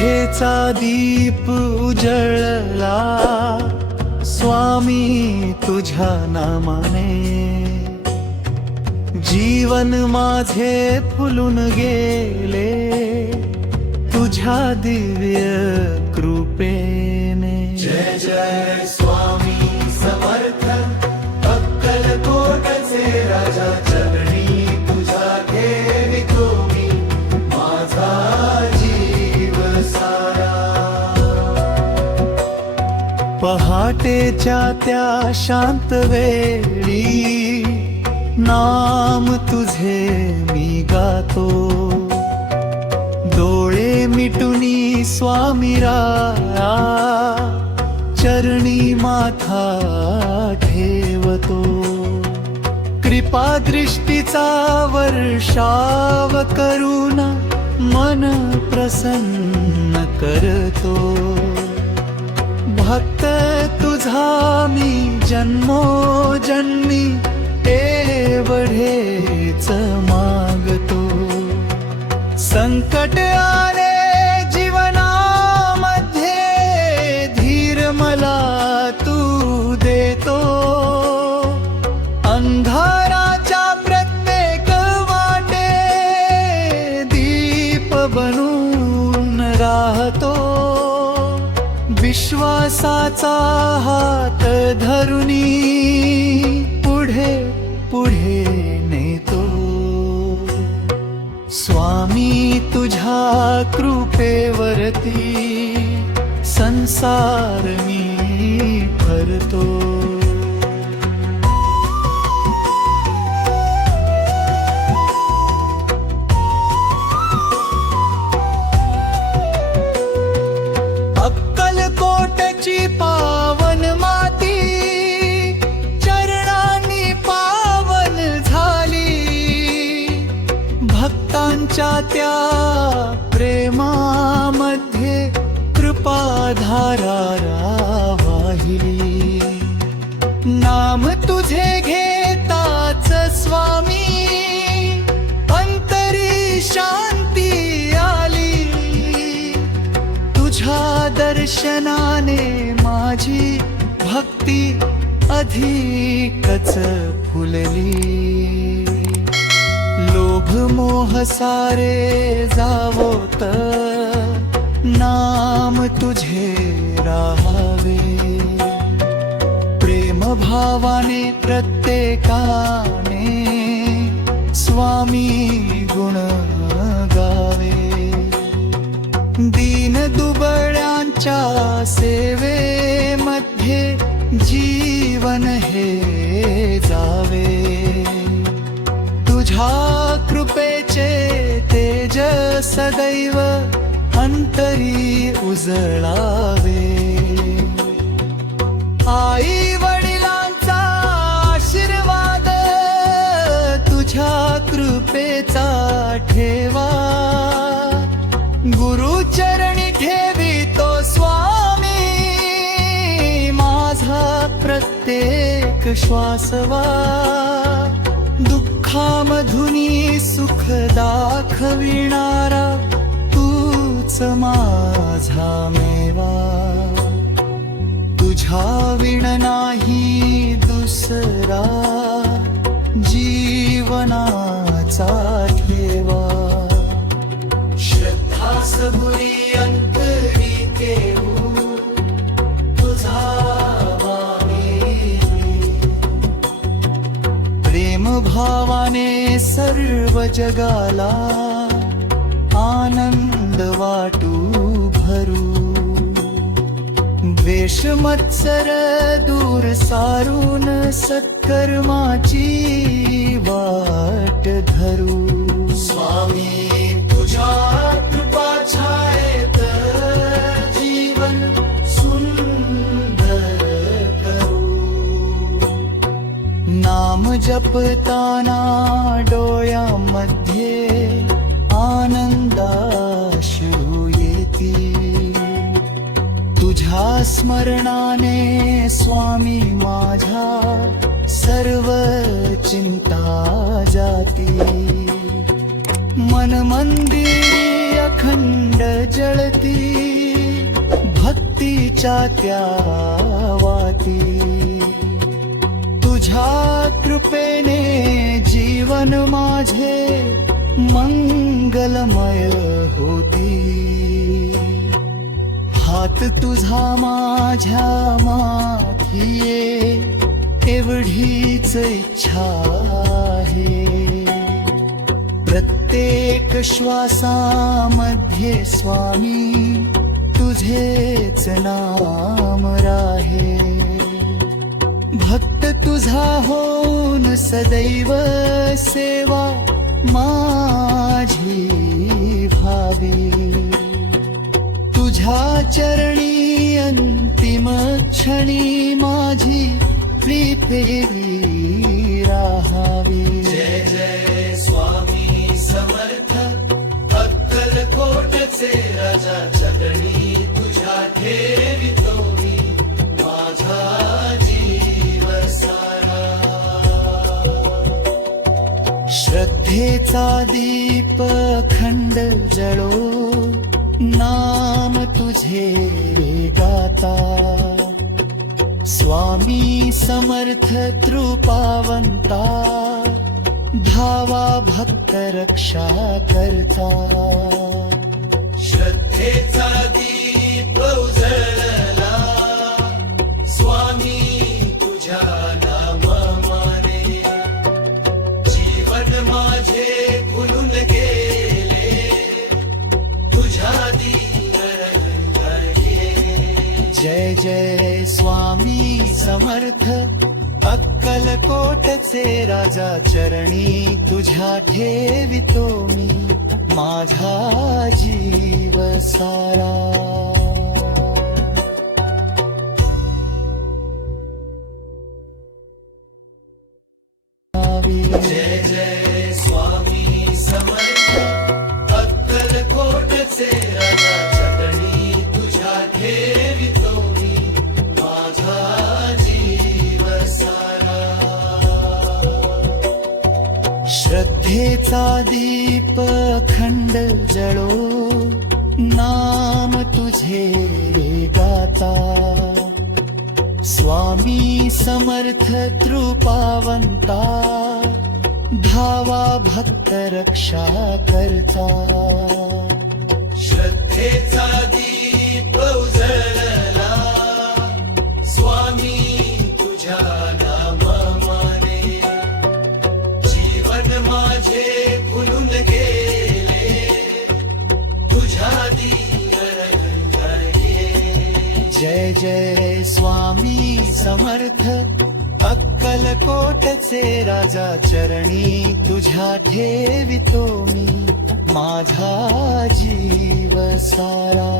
श्रद्धेचा दीप उजळला स्वामी तुझ्या नामाने, जीवन माझे फुलून गेले तुझ्या दिव्य कृपेने। जय जय स्वामी समर्थ अक्कलकोटचे राजा, चरणी तुझा ठेवितो मी माझा जीव सारा। पहाटेच्या त्या शांत वेळी नाम तुझे मी गातो, डोळे मिटुनी स्वामी राया चरणी माथा ठेवतो। कृपा दृष्टीचा वर्षाव करुणा मन प्रसन्न करतो। भक्त तुझा मी जन्मोजन्मी एवढेच मागतो। संकट आले जीवनामध्ये धीर मला तू देतो। अंधाराच्या प्रत्येक वाटे दीप बनून राहतो। विश्वासाचा हात धरुनी पुढे पुढे नेतो। स्वामी तुझ्या कृपेवरती संसार मी भरतो। अक्कलकोटची पावन माती चरणांनी पावन झाली। भक्तांच्या त्या प्रेमामध्ये कृपाधारा वाहिली। नाम तुझे घेताच स्वामी अंतरी शांती आली। तुझ्या दर्शनाने माझी भक्ती अधिकच फुलली। लोभ मोह सारे जावोत नाम तुझे राहावे। प्रेम भावाने प्रत्येकाने स्वामी गुण गावे। दीन दुबळ्यांच्या सेवेमध्ये जीवन हे जावे। तुझ्या कृपेचे तेज सदैव अंतरी उजळावे। आई वडिलांचा आशीर्वाद तुझ्या कृपेचा ठेवा। गुरुचरणी ठेवितो स्वामी माझा प्रत्येक श्वासवा। दुःखामधुनी सुख दाखविणारा तूच माझा मेवा। तुझ्या विण नाही दुसरा जीवनाचा ठेवा। श्रद्धा सबुरी अंतरी ठेवू तुझा प्रेम भावाने सर्व जगाला आनंद वाटू भरू। द्वेष मत्सर दूर सारून सत्कर्माची वाट धरू। स्वामी तुझ्या कृपा छायेत जीवन सुंदर करू। नाम जपताना डोळ्यामध्ये आनंदाश्रू येती। तुझ्या स्मरणाने स्वामी माझ्या सर्व चिंता जाती। मन मंदिरी अखंड जळती भक्तीच्या त्या वाती, तुझ्या कृपेने जीवन माझे मंगलमय होती. हात तुझा माझ्या माथी ये एवढीच इच्छा आहे. प्रत्येक श्वासामध्ये स्वामी तुझेच नाम राहे. भक्त तुझा होऊन सदैव सेवा माझी व्हावी. तुझ्या चरणी अंतिम क्षणी माझी प्रीती राहावी. जय जय स्वामी समर्थ अक्कलकोटचे राजा, चरणी तुझ्या ठेवितो मी माझा जीव सारा. श्रद्धेचा दीप अखंड जळो, नाम तुझे गाता. स्वामी समर्थ कृपावंता, धावा भक्त रक्षा करता. श्रद्धेचा दीप उजळला, स्वामी तुझ्या नामाने. जीवन माझे फुलून गेले, तुझ्या जय जय स्वामी समर्थ अक्कलकोटचे राजा, चरणी तुझ्या ठेवितो मी माझा जीव सारा. जय जय स्वामी समर्थ अक्कलकोटचे राजा, चरणी तुझ्या ठेवितो मी माझा जीव सारा. श्रद्धेचा दीप अखंड जळो, नाम तुझे गाता. स्वामी समर्थ कृपावंता, धावा भक्त रक्षा करता. श्रद्धेचा दीप उजळला, स्वामी तुझ्या नामाने. जीवन माझे फुलून गेले, तुझ्या जय जय स्वामी समर्थ अक्कलकोटचे राजा, चरणी तुझ्या ठेवितो मी माझा जीव सारा.